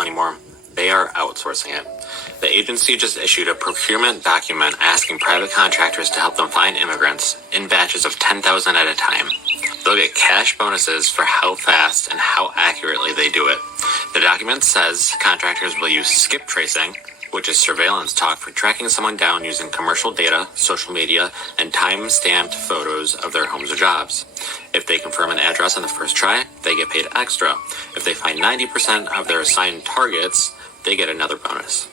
anymore. They are outsourcing it. The agency just issued a procurement document asking private contractors to help them find immigrants in batches of 10,000 at a time. They'll get cash bonuses for how fast and how accurately they do it. The document says contractors will use skip tracing, which is surveillance talk for tracking someone down using commercial data, social media, and time-stamped photos of their homes or jobs. If they confirm an address on the first try, they get paid extra. If they find 90% of their assigned targets, they get another bonus.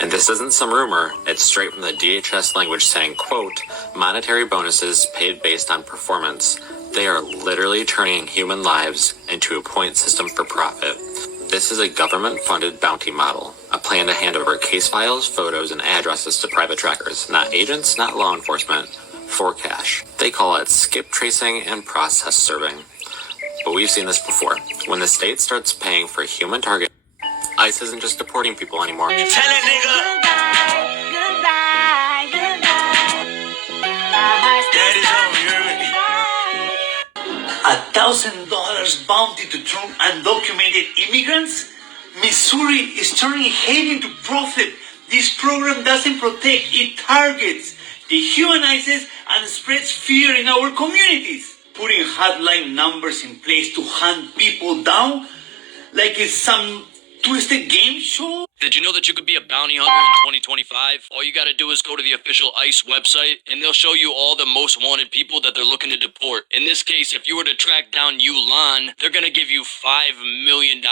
And this isn't some rumor, it's straight from the DHS language saying, quote, monetary bonuses paid based on performance. They are literally turning human lives into a point system for profit. This is a government-funded bounty model, a plan to hand over case files, photos, and addresses to private trackers, not agents, not law enforcement, for cash. They call it skip tracing and process serving. But we've seen this before. When the state starts paying for human targets, ICE isn't just deporting people anymore. Tell that nigga. $1,000 bounty to Trump undocumented immigrants? Missouri is turning hate into profit. This program doesn't protect, it targets, dehumanizes, and spreads fear in our communities. Putting hotline numbers in place to hunt people down like it's some twisted game show? Did you know that you could be a bounty hunter in 2025? All you gotta do is go to the official ICE website, and they'll show you all the most wanted people that they're looking to deport. In this case, if you were to track down Yulan, they're gonna give you $5 million.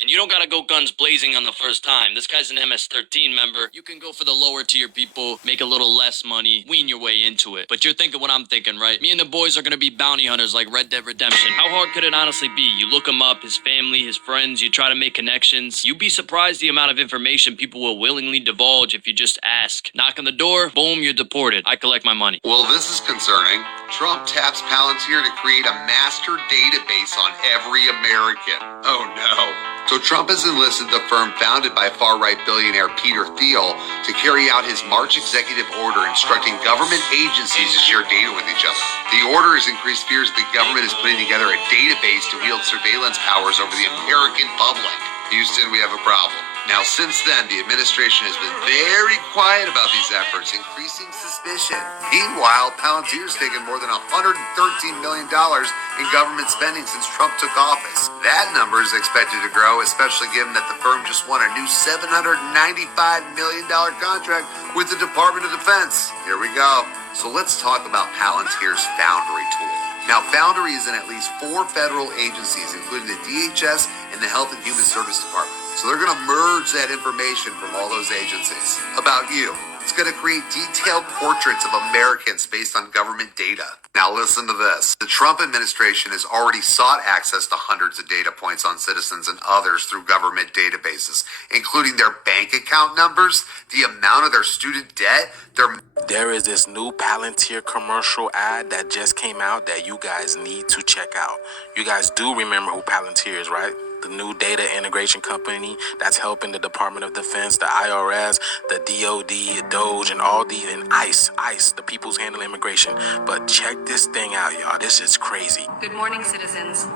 And you don't gotta go guns blazing on the first time. This guy's an MS-13 member. You can go for the lower tier people, make a little less money, wean your way into it. But you're thinking what I'm thinking, right? Me and the boys are gonna be bounty hunters like Red Dead Redemption. How hard could it honestly be? You look him up, his family, his friends, you try to make connections. You'd be surprised the amount of information people will willingly divulge if you just ask. Knock on the door, boom, you're deported. I collect my money. Well, this is concerning. Trump taps Palantir to create a master database on every American. Oh no. So Trump has enlisted the firm founded by far-right billionaire Peter Thiel to carry out his March executive order instructing government agencies to share data with each other. The order has increased fears that the government is putting together a database to wield surveillance powers over the American public. Houston, we have a problem. Now, since then, the administration has been very quiet about these efforts, increasing suspicion. Meanwhile, Palantir's taken more than $113 million in government spending since Trump took office. That number is expected to grow, especially given that the firm just won a new $795 million contract with the Department of Defense. Here we go. So let's talk about Palantir's Foundry tool. Now, Foundry is in at least 4 federal agencies, including the DHS and the Health and Human Service Department. So they're going to merge that information from all those agencies about you. It's going to create detailed portraits of Americans based on government data. Now listen to this. The Trump administration has already sought access to hundreds of data points on citizens and others through government databases, including their bank account numbers, the amount of their student debt, There is this new Palantir commercial ad that just came out that you guys need to check out. You guys do remember who Palantir is, right? The new data integration company that's helping the Department of Defense, the IRS, the DOD, DOGE, and all these, and ICE, the people's handling immigration. But check this thing out, y'all. This is crazy. Good morning, citizens.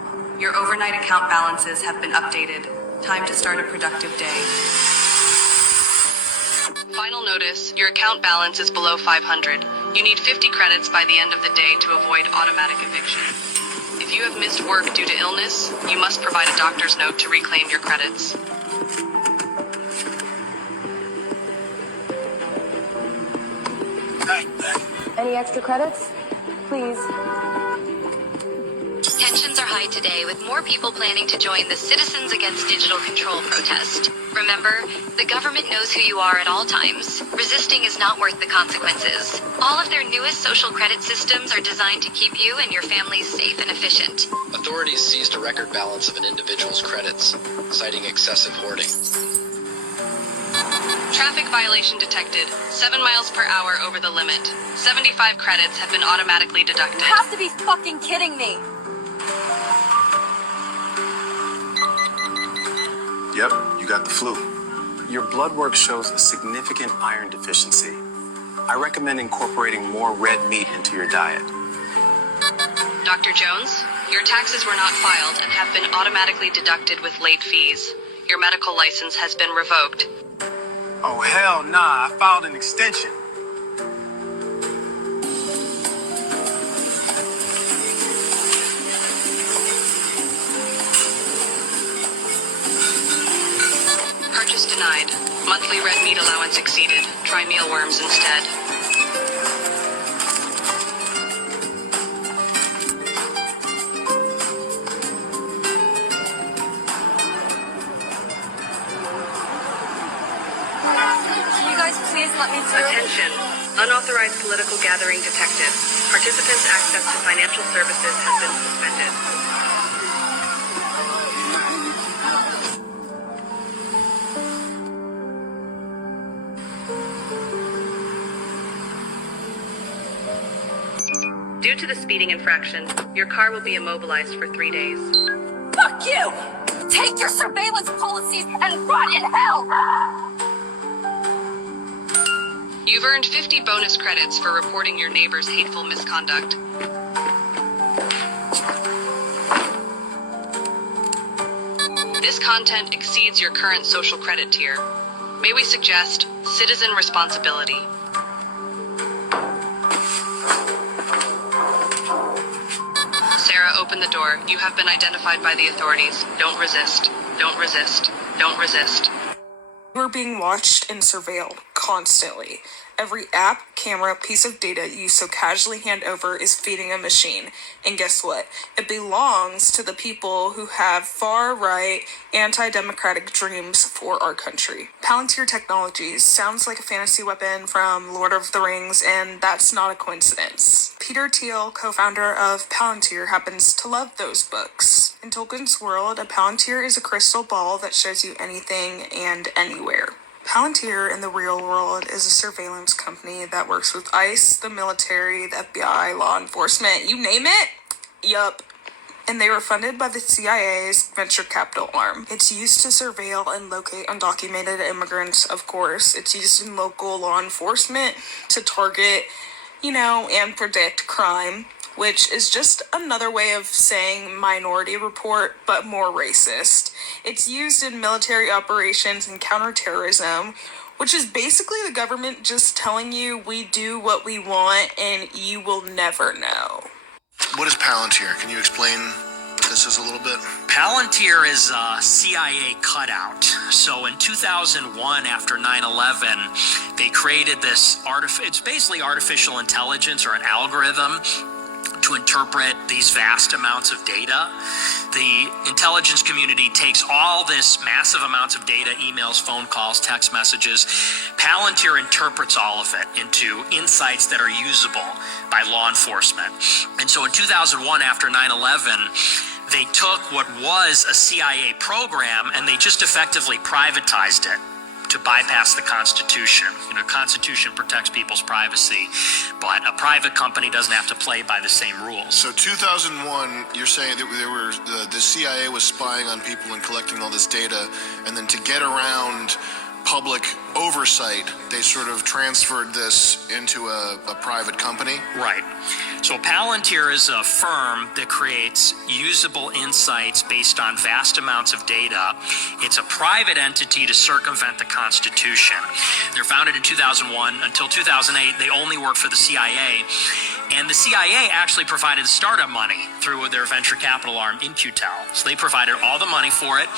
Your overnight account balances have been updated. Time to start a productive day. Final notice, your account balance is below 500. You need 50 credits by the end of the day to avoid automatic eviction. If you have missed work due to illness, you must provide a doctor's note to reclaim your credits. Any extra credits? Please. Tensions are high today, with more people planning to join the Citizens Against Digital Control protest. Remember, the government knows who you are at all times. Resisting is not worth the consequences. All of their newest social credit systems are designed to keep you and your families safe and efficient. Authorities seized a record balance of an individual's credits, citing excessive hoarding. Traffic violation detected. 7 miles per hour over the limit. 75 credits have been automatically deducted. You have to be fucking kidding me! Yep, you got the flu. Your blood work shows a significant iron deficiency. I recommend incorporating more red meat into your diet. Dr. Jones, your taxes were not filed and have been automatically deducted with late fees. Your medical license has been revoked. Oh, hell nah. I filed an extension. Purchase denied. Monthly red meat allowance exceeded. Try mealworms instead. Can you guys please let me through? Attention. Unauthorized political gathering detected. Participants' access to financial services has been suspended. Due to the speeding infraction, your car will be immobilized for 3 days. Fuck you! Take your surveillance policies and rot in hell! You've earned 50 bonus credits for reporting your neighbor's hateful misconduct. This content exceeds your current social credit tier. May we suggest citizen responsibility? Sarah, open the door. You have been identified by the authorities. Don't resist. Don't resist. Don't resist. We're being watched and surveilled constantly. Every app, camera, piece of data you so casually hand over is feeding a machine. And guess what? It belongs to the people who have far-right, anti-democratic dreams for our country. Palantir Technologies sounds like a fantasy weapon from Lord of the Rings, and that's not a coincidence. Peter Thiel, co-founder of Palantir, happens to love those books. In Tolkien's world, a Palantir is a crystal ball that shows you anything and anywhere. Palantir in the real world is a surveillance company that works with ICE, the military, the FBI, law enforcement, you name it. Yup. And they were funded by the CIA's venture capital arm. It's used to surveil and locate undocumented immigrants, of course. It's used in local law enforcement to target, and predict crime, which is just another way of saying Minority Report, but more racist. It's used in military operations and counterterrorism, which is basically the government just telling you we do what we want and you will never know. What is Palantir? Can you explain what this is a little bit? Palantir is a CIA cutout. So in 2001, after 9/11, they created this it's basically artificial intelligence or an algorithm to interpret these vast amounts of data. The intelligence community takes all this massive amounts of data, emails, phone calls, text messages. Palantir interprets all of it into insights that are usable by law enforcement. And so in 2001, after 9/11, they took what was a CIA program and they just effectively privatized it to bypass the Constitution. Constitution protects people's privacy, but a private company doesn't have to play by the same rules. So 2001, you're saying that the CIA was spying on people and collecting all this data, and then to get around public oversight, they sort of transferred this into a private company? Right. So Palantir is a firm that creates usable insights based on vast amounts of data. It's a private entity to circumvent the Constitution. They're founded in 2001. Until 2008, they only worked for the CIA. And the CIA actually provided startup money through their venture capital arm, In-Q-Tel. So they provided all the money for it,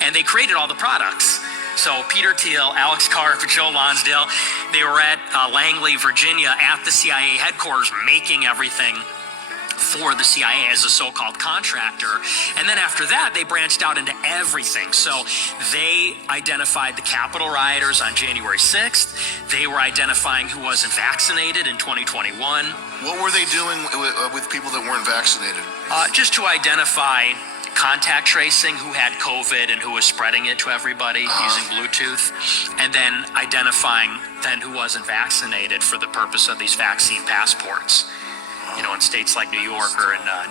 and they created all the products. So Peter Thiel, Alex Karp, Joe Lonsdale, they were at Langley, Virginia at the CIA headquarters making everything for the CIA as a so-called contractor. And then after that, they branched out into everything. So they identified the Capitol rioters on January 6th. They were identifying who wasn't vaccinated in 2021. What were they doing with people that weren't vaccinated? Just to identify contact tracing who had COVID and who was spreading it to everybody using Bluetooth, and then identifying then who wasn't vaccinated for the purpose of these vaccine passports. In states like New York or in New